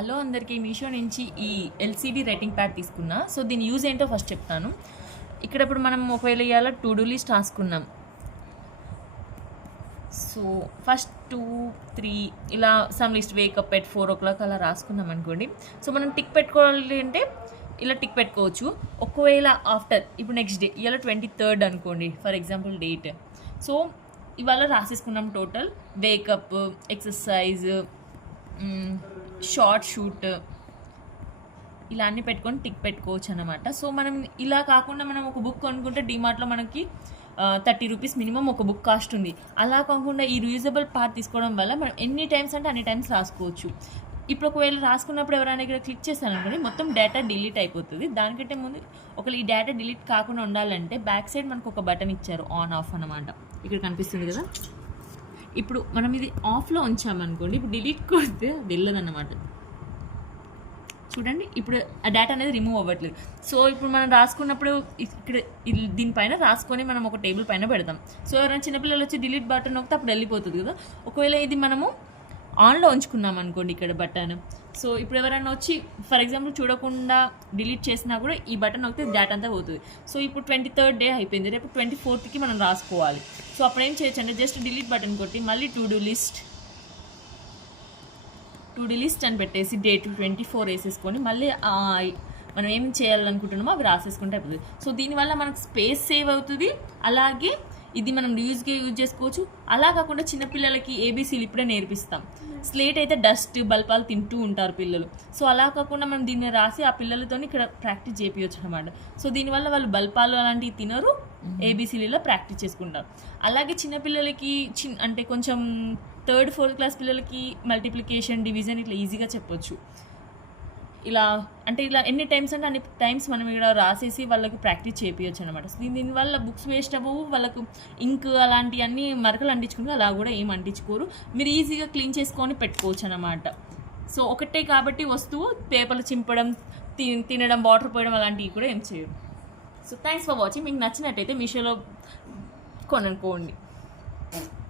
Hello అందరికీ, మీషో నుంచి ఈ ఎల్సిడి రైటింగ్ ప్యాడ్ తీసుకున్నా. సో దీని యూజ్ ఏంటో ఫస్ట్ చెప్తాను. ఇక్కడ ఇప్పుడు మనం ఒకవేళ ఇవాళ టు డూ లిస్ట్ రాసుకున్నాం. సో ఫస్ట్ 2-3 ఇలా some list wake up at 4 o'clock అలా రాసుకున్నాం అనుకోండి. సో మనం టిక్ పెట్టుకోవాలి అంటే ఇలా టిక్ పెట్టుకోవచ్చు. ఒకవేళ ఆఫ్టర్ ఇప్పుడు నెక్స్ట్ డే ఇవాళ 23rd అనుకోండి, ఫర్ ఎగ్జాంపుల్ డేట్. సో ఇవాళ రాసేసుకున్నాం total wake up, exercise, short shoot, ఇలా అన్నీ పెట్టుకొని టిక్ పెట్టుకోవచ్చు అనమాట. సో మనం ఇలా కాకుండా మనం ఒక బుక్ కొనుక్కుంటే డిమార్ట్లో మనకి 30 రూపీస్ మినిమం ఒక బుక్ కాస్ట్ ఉంది. అలా కాకుండా ఈ రీయూజబుల్ పార్ట్ తీసుకోవడం వల్ల మనం ఎన్ని టైమ్స్ అంటే అన్ని టైమ్స్ రాసుకోవచ్చు. ఇప్పుడు ఒకవేళ రాసుకున్నప్పుడు ఎవరైనా ఇక్కడ క్లిక్ చేస్తాను అనుకోండి, మొత్తం డేటా డిలీట్ అయిపోతుంది. దానికంటే ముందు ఒకవేళ ఈ డేటా డిలీట్ కాకుండా ఉండాలంటే బ్యాక్ సైడ్ మనకు ఒక బటన్ ఇచ్చారు, ఆన్ ఆఫ్ అనమాట. ఇక్కడ కనిపిస్తుంది కదా. ఇప్పుడు మనం ఇది ఆఫ్లో ఉంచామనుకోండి, ఇప్పుడు డిలీట్ కొడితే అది వెళ్ళదన్నమాట. చూడండి, ఇప్పుడు ఆ డేటా అనేది రిమూవ్ అవ్వట్లేదు. సో ఇప్పుడు మనం రాసుకున్నప్పుడు ఇక్కడ దీనిపైన రాసుకొని మనం ఒక టేబుల్ పైన పెడతాం. సో ఎవరైనా చిన్నపిల్లలు వచ్చి డిలీట్ బటన్ నొక్కితే అప్పుడు వెళ్ళిపోతుంది కదా. ఒకవేళ ఇది మనము ఆన్లో ఉంచుకున్నాం అనుకోండి ఇక్కడ బటన్. సో ఇప్పుడు ఎవరైనా వచ్చి ఫర్ ఎగ్జాంపుల్ చూడకుండా డిలీట్ చేసినా కూడా ఈ బటన్ నొక్కితే డేటా అంతా పోతుంది. సో ఇప్పుడు 23rd డే అయిపోయింది, రేపు 24th మనం రాసుకోవాలి. సో అప్పుడు ఏం చేయొచ్చు అంటే జస్ట్ డిలీట్ బటన్ కొట్టి మళ్ళీ టు డూ లిస్ట్ అని పెట్టేసి డేట్ 24 వేసేసుకొని మళ్ళీ మనం ఏం చేయాలనుకుంటున్నామో అవి రాసేసుకుంటే అయిపోతుంది. సో దీనివల్ల మనకు స్పేస్ సేవ్ అవుతుంది. అలాగే ఇది మనం యూజ్ చేసుకోవచ్చు. అలా కాకుండా చిన్నపిల్లలకి ఏబీసీలు ఇప్పుడే నేర్పిస్తాం. స్లేట్ అయితే డస్ట్ బల్పాలు తింటూ ఉంటారు పిల్లలు. సో అలా కాకుండా మనం దీన్ని రాసి ఆ పిల్లలతో ఇక్కడ ప్రాక్టీస్ చేయించవచ్చు అనమాట. సో దీనివల్ల వాళ్ళు బల్పాలు అలాంటివి తినరు, ఏబీసీలలో ప్రాక్టీస్ చేసుకుంటారు. అలాగే చిన్నపిల్లలకి అంటే కొంచెం 3rd, 4th క్లాస్ పిల్లలకి మల్టిప్లికేషన్, డివిజన్ ఇట్లా ఈజీగా చెప్పొచ్చు. ఇలా అంటే ఇలా ఎన్ని టైమ్స్ అంటే అన్ని టైమ్స్ మనం ఇక్కడ రాసేసి వాళ్ళకి ప్రాక్టీస్ చేయించవచ్చు అనమాట. సో దీనివల్ల బుక్స్ వేస్ట్ అవ్వవు, వాళ్ళకు ఇంక్ అలాంటివన్నీ మరకలు అంటించుకుంటూ అలా కూడా ఏం అంటించుకోరు. మీరు ఈజీగా క్లీన్ చేసుకొని పెట్టుకోవచ్చు అనమాట. సో ఒకటే కాబట్టి వస్తువు పేపర్లు చింపడం, తినడం, వాటర్ పోయడం అలాంటివి కూడా ఏం చేయరు. So thanks for watching. మీకు నచ్చినట్టయితే మీషోలో కొనుక్కోండి.